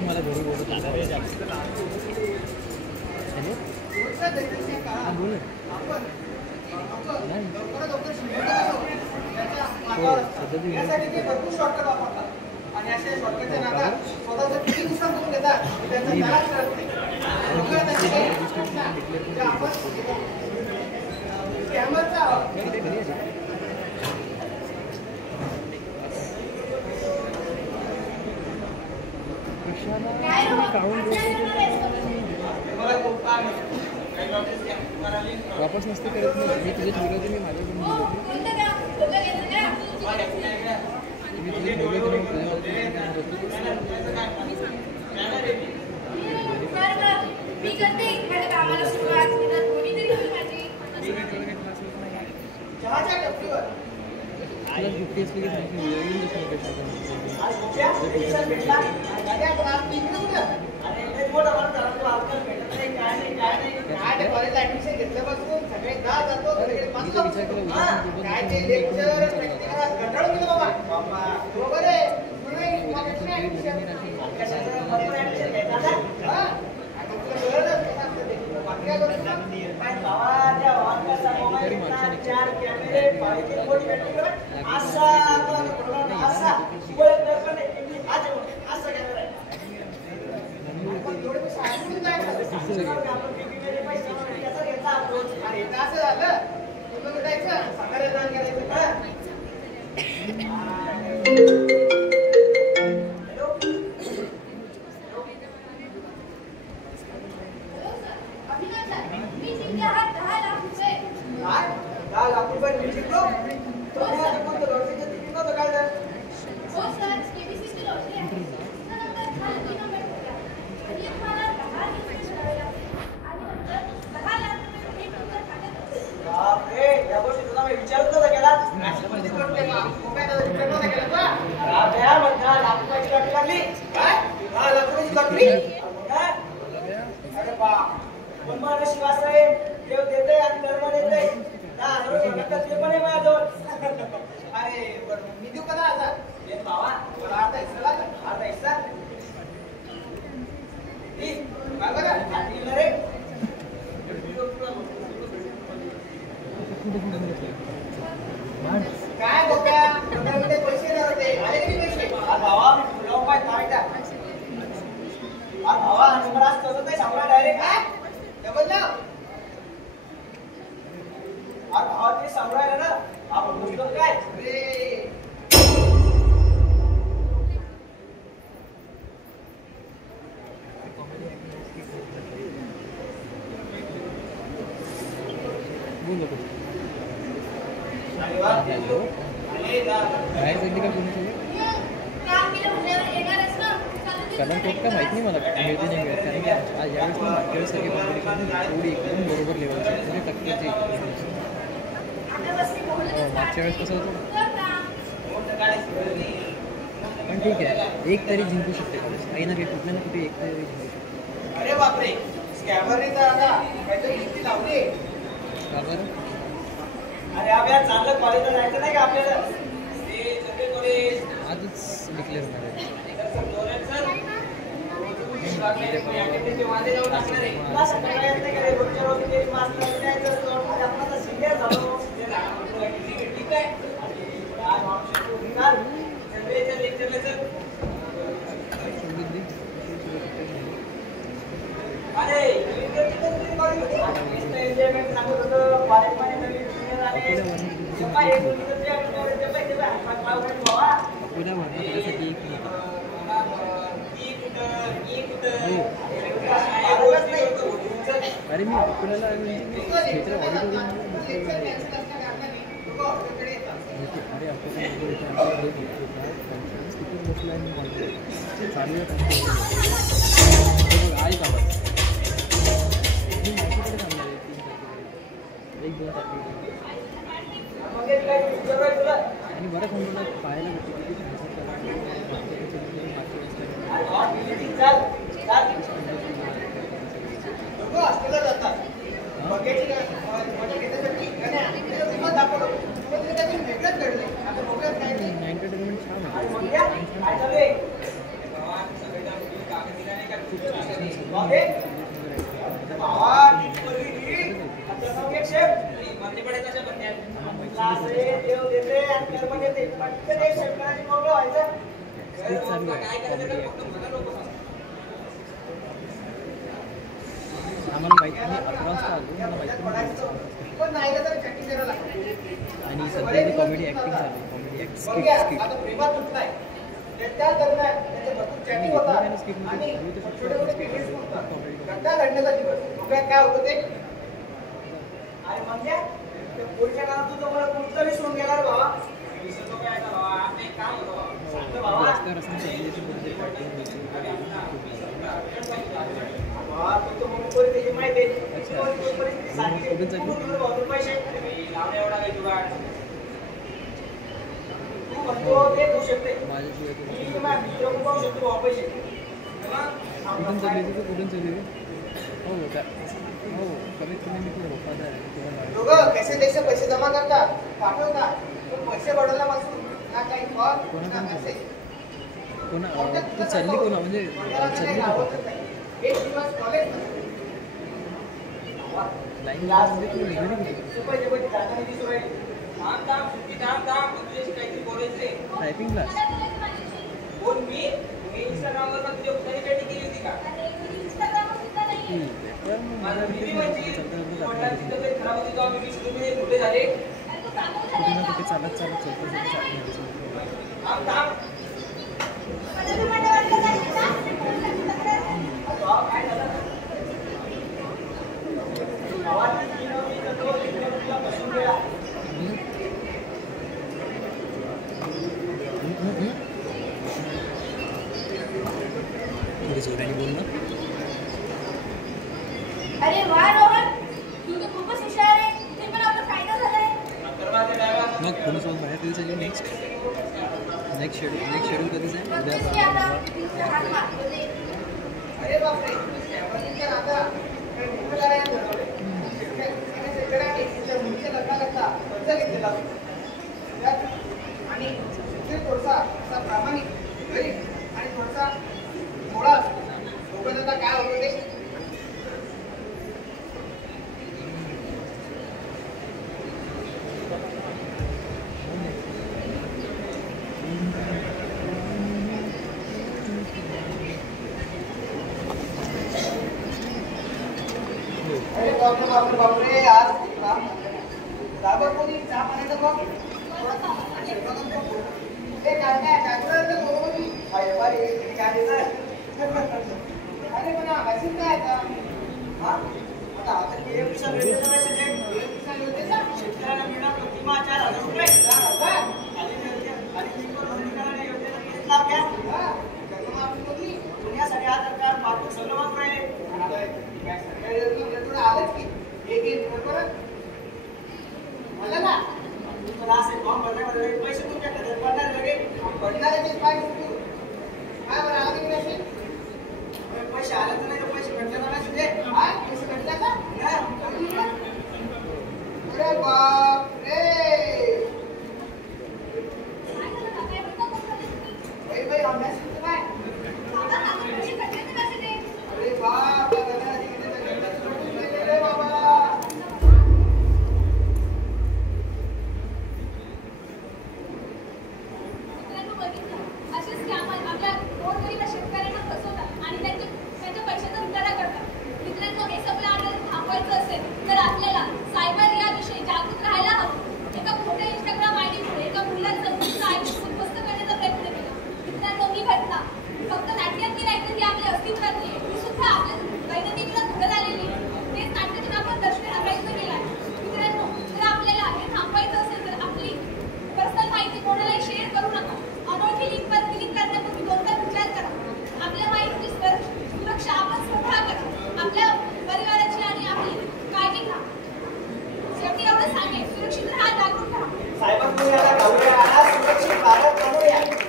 मला घरी बोलत हॅलो हां बोल आणि असे शॉर्टकटच्या नादात स्वतःचं किती नुकसान करून घेतात त्यांचं त्यालाच कळत नाही. वापस नसते करत नाही. मी तुझे ठेवलं होते मी माझ्याकडून मी तुझे ठेवले होते ऍडमिशन घेतल्यापासून सगळे जातो बरोबर आहे. काय बोलता पैसे नव्हते आले किती पैसे भावा भावा सांगणार डायरेक्ट काय डबल ना भावा ते सांगणार ना आपण बोलतो काय कारण तो काय माहिती नाही मला मिळते नाही मिळत कारण की आज यावेळेस ना मागच्या वेळेस सगळी कॉम्पिटिशन थोडी एकदम बरोबर लेवलची म्हणजे टक्केची मागच्या वेळेस कसं होतं पण ठीक आहे एक तरी जिंकू शकते कॉलेज काही ना काही कुठल्या ना कुठे एक तरी जिंकू शकते. अरे बापरे स्कॅमरने तर आता काहीतरी युक्ती लावली का बरं अरे आपल्या चांगलं कॉलेजला जायचं नाही का आपल्याला आजच डिक्लेअर होणार आहे. अकोला वाहण्यासाठी अरे मी अकोल्याला थिएटर ऑडिटोरियम अरे अकोला तिथेच बसला मी चालू आहे का मी माहितीकडे सांगणार आहे 3 तारखेला 1-2 आणि बरं समजा पाहायला भेटते किती एंटरटेनमेंट छान आहे. आम्हाला माहिती नाही 11 वाजता आलो मला माहिती नाही आणि सध्या इथे कॉमेडी ॲक्टिंग चालू आहे कॉमेडी काय होतं ते अरे म्हणजे पुढच्या काळात तू तुम्हाला कुठलं विसरून गेला रे बाबा कैसे कैसे पैसे जमा करतात पाठवतात पैसे बडवल्यापासून ना काही फॉर्म ना मेसेज तू चालली कोणा म्हणजे चालली एक दिवस कॉलेज लाईन तू निघाली टायपिंग क्लास चालत थोडी जोराने बोल ना. अरे वाह रोहन, तू तर खूपच हुशार आहे. ते पण आपला फायदा झालाय. मग पुन्हा सॉंग बाहेर कधी चालू नेक्स्ट शेड्यूल कधी जाईल उद्या अरे बापरे आता आणि थोडासा प्रामाणिक गरीब आणि थोडासा थोडा लोकांना काय होतं ते बापरे आज दाबा कोणी चहा पाण्याचा बघ ते काय अरे म्हणा मेसेज काय आता आता शेतकऱ्यांना मिळणार प्रतिमा 4,000 रुपये दुनियासाठी हा सरकार मागून सगळं मागून राहिले आलंच की एक मला ना तुला असे फॉर्म भरण्यामध्ये पैसे तुमच्याकडे पडणार लगे पडणार काय बरं आलं की नाही पैसे आले तर नाही पैसे भेटले तर नाही पैसे भेटले का अरे बाप रे भाई अभ्यास काय अरे बाप सुरक्षित भारत बनवूया.